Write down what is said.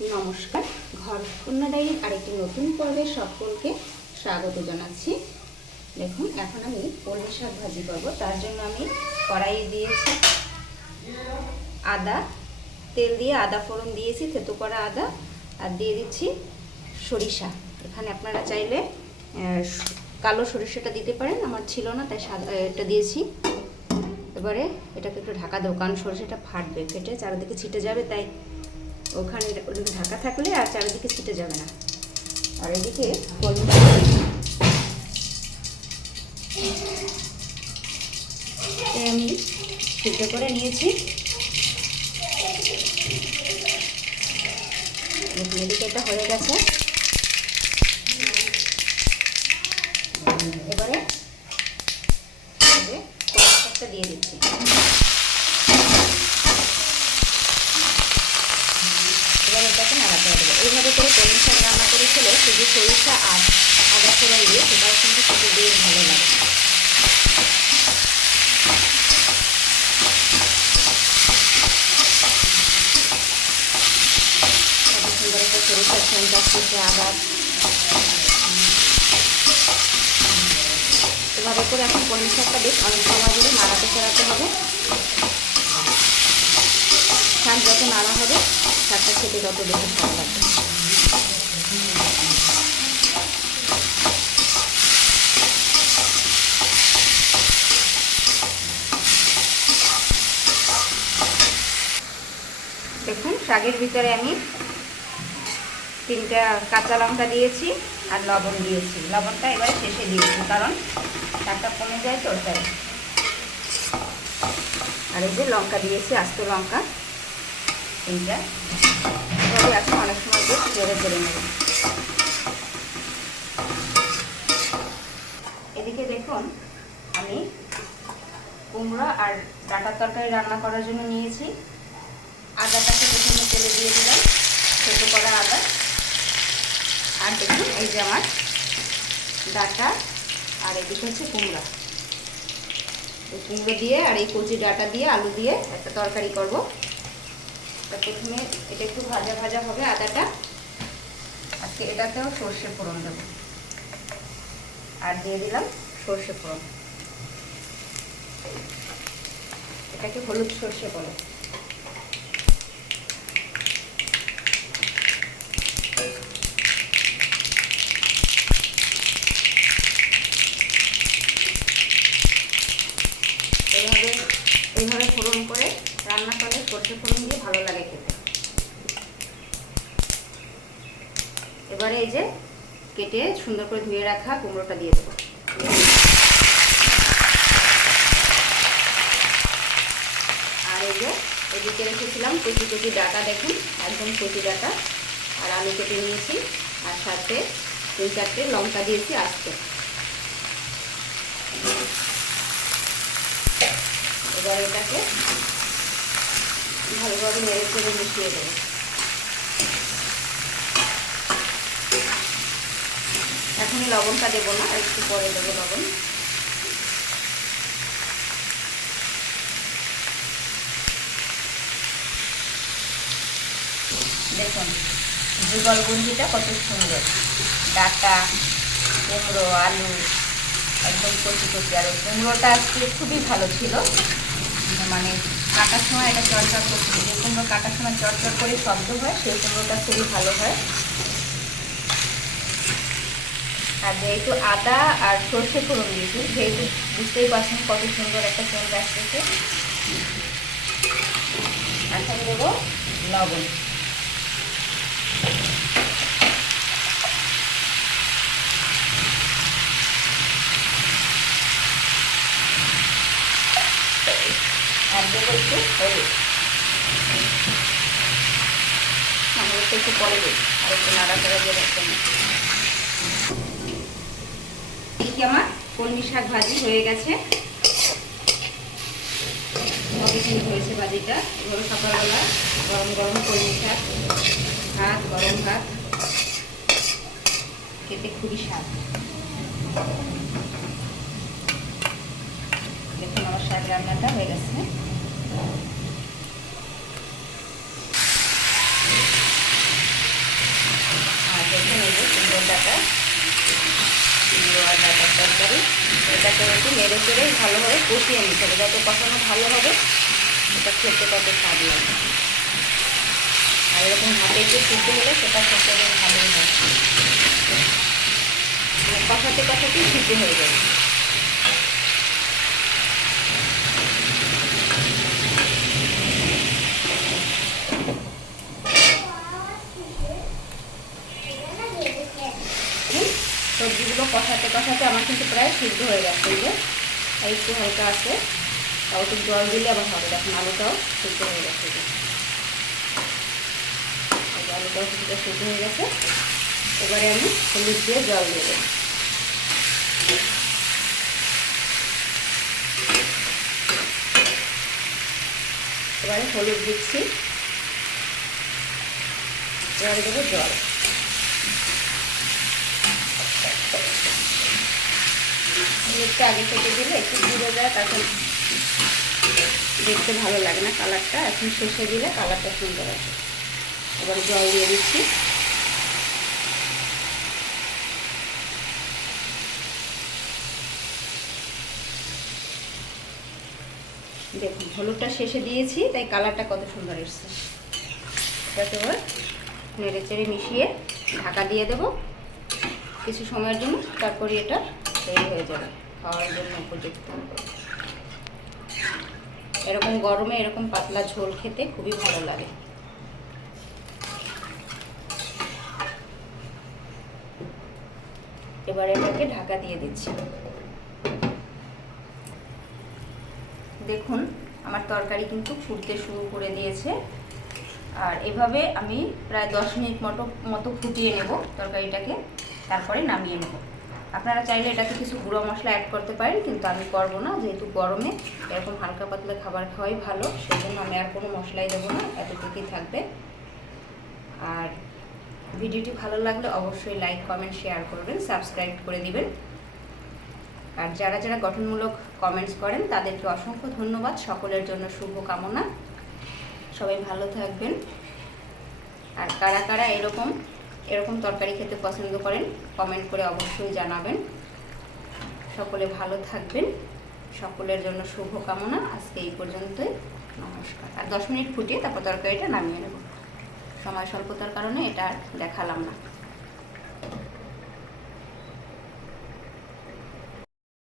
নমস্কার, ঘরকন্যা ডায়েরির আরেকটি নতুন পর্বে সকলকে স্বাগত জানাচ্ছি। দেখুন, এখন আমি কলমি শাক ভাজি করব। তার জন্য আমি কড়াইয়ে দিয়েছি আদা, তেল দিয়ে আদা ফোড়ন দিয়েছি, থেতো করা আদা, আর দিয়ে দিচ্ছি সরিষা। এখানে আপনারা চাইলে কালো সরিষাটা দিতে পারেন, আমার ছিল না তাই সাদা এটা দিয়েছি। এবারে এটাকে একটু ঢাকা দেবো, কারণ সরিষাটা ফাটবে, ফেটে চারিদিকে ছিটে যাবে, তাই ওখানে ওদিকে ঢাকা থাকলে আর চারিদিকে ছিটে যাবে না। আর এদিকে আমি সিদ্ধ করে নিয়েছি। এদিকে এটা হয়ে গেছে। এবারে কলমিশাকটা দিয়ে দিচ্ছি। এবার এটাকে নাড়াতে হবে। এইভাবে করে কলমি শাক রান্না করে খেলে শুধু সরিষা আর আদা ফোড়ন দিয়ে, সেটাও কিন্তু খেতে বেশ ভালো লাগে। কত সুন্দর একটা সরিষার সেন্ট আসছে, আদা। এভাবে করে এখন কলমি শাকটা বেশ অনেক সময় ধরে নাড়াতে চাড়াতে হবে। শাক যত নাড়া হবে, শাকটা খেতে তত বেশি ভালো লাগবে। দেখুন, শাকের ভিতরে আমি 3টা কাঁচা লঙ্কা দিয়েছি আর লবণ দিয়েছি। লবণটা এবারে শেষে দিয়েছি, কারণ শাকটা কমে যায় তো, তাই। আর এই যে লঙ্কা দিয়েছি, আস্ত লঙ্কা 3টা। এভাবে এখন অনেক সময় বেশ জোরে করে নেব। এদিকে দেখুন, আমি কুমড়ো আর ডাঁটার তরকারি রান্না করার জন্য নিয়েছি। আদাটাকে প্রথমে তেলে দিয়ে দিলাম, থেতো করা আদা। আর দেখুন, এই যে আমার ডাঁটা, আর এদিকে হচ্ছে কুমড়া। এই কুমড়ো দিয়ে আর এই কচি ডাঁটা দিয়ে আলু দিয়ে একটা তরকারি করব। প্রথমে এটা একটু ভাজা ভাজা হবে আদাটা। আজকে এটাতেও সর্ষে ফোড়ন দেব, আর দিয়ে দিলাম সর্ষে ফোড়ন। এটাকে হলুদ সর্ষে বলে। এইভাবে ফোড়ন করে রান্না করলে সর্ষে ফোড়ন দিয়ে ভালো লাগে খেতে। এবারে এই যে কেটে সুন্দর করে ধুয়ে রাখা কুমড়োটা দিয়ে দেবো। আর এই যে এদিকে রেখেছিলাম কচি কচি ডাঁটা, দেখুন একদম কচি ডাঁটা, আর আলু কেটে নিয়েছি, আর সাথে 3-4টে লঙ্কা দিয়েছি আস্তে। এবার এটাকে ভালোভাবে নেড়ে চেড়ে মিশিয়ে দেবো। এখনই লবণটা দেবো না, একটু পরে দেবো লবণ। দেখুন যুগলবন্দিটা কত সুন্দর, ডাঁটা, কুমড়ো, আলু একদম কচি কচি। আর কুমড়োটা আজকে খুবই ভালো ছিল, মানে কাটার সময় এটা চড়চড় করছে। যে কুমড়ো কাটার সময় চড়চড় করে শব্দ হয়, সেই কুমড়োটা খুবই ভালো হয়। আর যেহেতু আদা আর সর্ষে ফোড়ন দিয়েছি, যেহেতু বুঝতেই পারছেন কত সুন্দর একটা সেন্ট আসতেছে। এখন দেবো লবণ। আর দেবো একটু হলুদ। হলুদটা একটু পরে দেবো, আর একটু নাড়াচাড়া দিয়ে রাখবেন। এদিকে আমার কলমি শাক ভাজি হয়ে গেছে। অনেকদিন হয়েছে ভাজিটা। এভাবে সকালবেলা গরম গরম কলমি শাক, ভাত, গরম ভাত খেতে খুবই স্বাদ। দেখুন আমার শাক রান্নাটা হয়ে গেছে। এটা কুমড়ো আর ডাঁটার তরকারি। এটাকে একটু নেড়ে চেড়ে ভালোভাবে কষিয়ে নিতে হবে, যত কষানো ভালো হবে এটা খেতে তত স্বাদ লাগবে। আর এরকম হাতে একটু সিদ্ধ হলে সেটা খেতে বেশ ভালোই হয়, মানে কষাতে কষাতেই সিদ্ধ হয়ে যাবে। সবজিগুলো কষাতে কষাতে আমার কিন্তু প্রায় সিদ্ধ হয়ে গেছে, এই যে একটু হালকা আছে, তাও একটু জল দিলে আবার হবে। দেখুন আলুটাও সিদ্ধ হয়ে গেছে, আলুটাও কিছুটা সিদ্ধ হয়ে গেছে। এবারে আমি হলুদ দিয়ে জল দিয়ে দেবো। এবারে হলুদ দিচ্ছি, এবারে দেবো জল। হলুদটা আগে থেকে দিলে একটু পুড়ে যায়, তখন দেখতে ভালো লাগে না কালারটা। এখন শেষে দিলে কালারটা সুন্দর আছে। এবার জল দিয়ে দিচ্ছি। দেখুন হলুদটা শেষে দিয়েছি, তাই কালারটা কত সুন্দর এসছে। এটাকে এবার নেড়ে চেড়ে মিশিয়ে ঢাকা দিয়ে দেবো কিছু সময়ের জন্য, তারপরে এটা তৈরি হয়ে যাবে, খাওয়ার জন্য উপযুক্ত। এরকম গরমে এরকম পাতলা ঝোল খেতে খুবই ভালো লাগে। এবার এটাকে ঢাকা দিয়ে দিচ্ছি। দেখুন আমার তরকারি কিন্তু ফুটতে শুরু করে দিয়েছে, আর এভাবে আমি প্রায় 10 মিনিট মতো ফুটিয়ে নেব তরকারিটাকে, তারপরে নামিয়ে নেব। আপনারা চাইলে এটাতে কিছু গুঁড়ো মশলা অ্যাড করতে পারেন, কিন্তু আমি করব না, যেহেতু গরমে এরকম হালকা পাতলা খাবার খাওয়াই ভালো, সেই জন্য আমি আর কোনো মশলাই দেবো না, এতটুকুই থাকবে। আর ভিডিওটি ভালো লাগলে অবশ্যই লাইক কমেন্ট শেয়ার করবেন, সাবস্ক্রাইব করে দিবেন। আর যারা যারা গঠনমূলক কমেন্টস করেন তাদেরকে অসংখ্য ধন্যবাদ। সকলের জন্য শুভ কামনা, সবাই ভালো থাকবেন। আর কারা কারা এরকম তরকারি খেতে পছন্দ করেন কমেন্ট করে অবশ্যই জানাবেন। সকলে ভালো থাকবেন, সকলের জন্য শুভ কামনা। আজকে এই পর্যন্তই, নমস্কার। আর 10 মিনিট ফুটিয়ে তারপর তরকারিটা নামিয়ে নেব। সময় স্বল্পতার কারণে এটা আর দেখালাম না।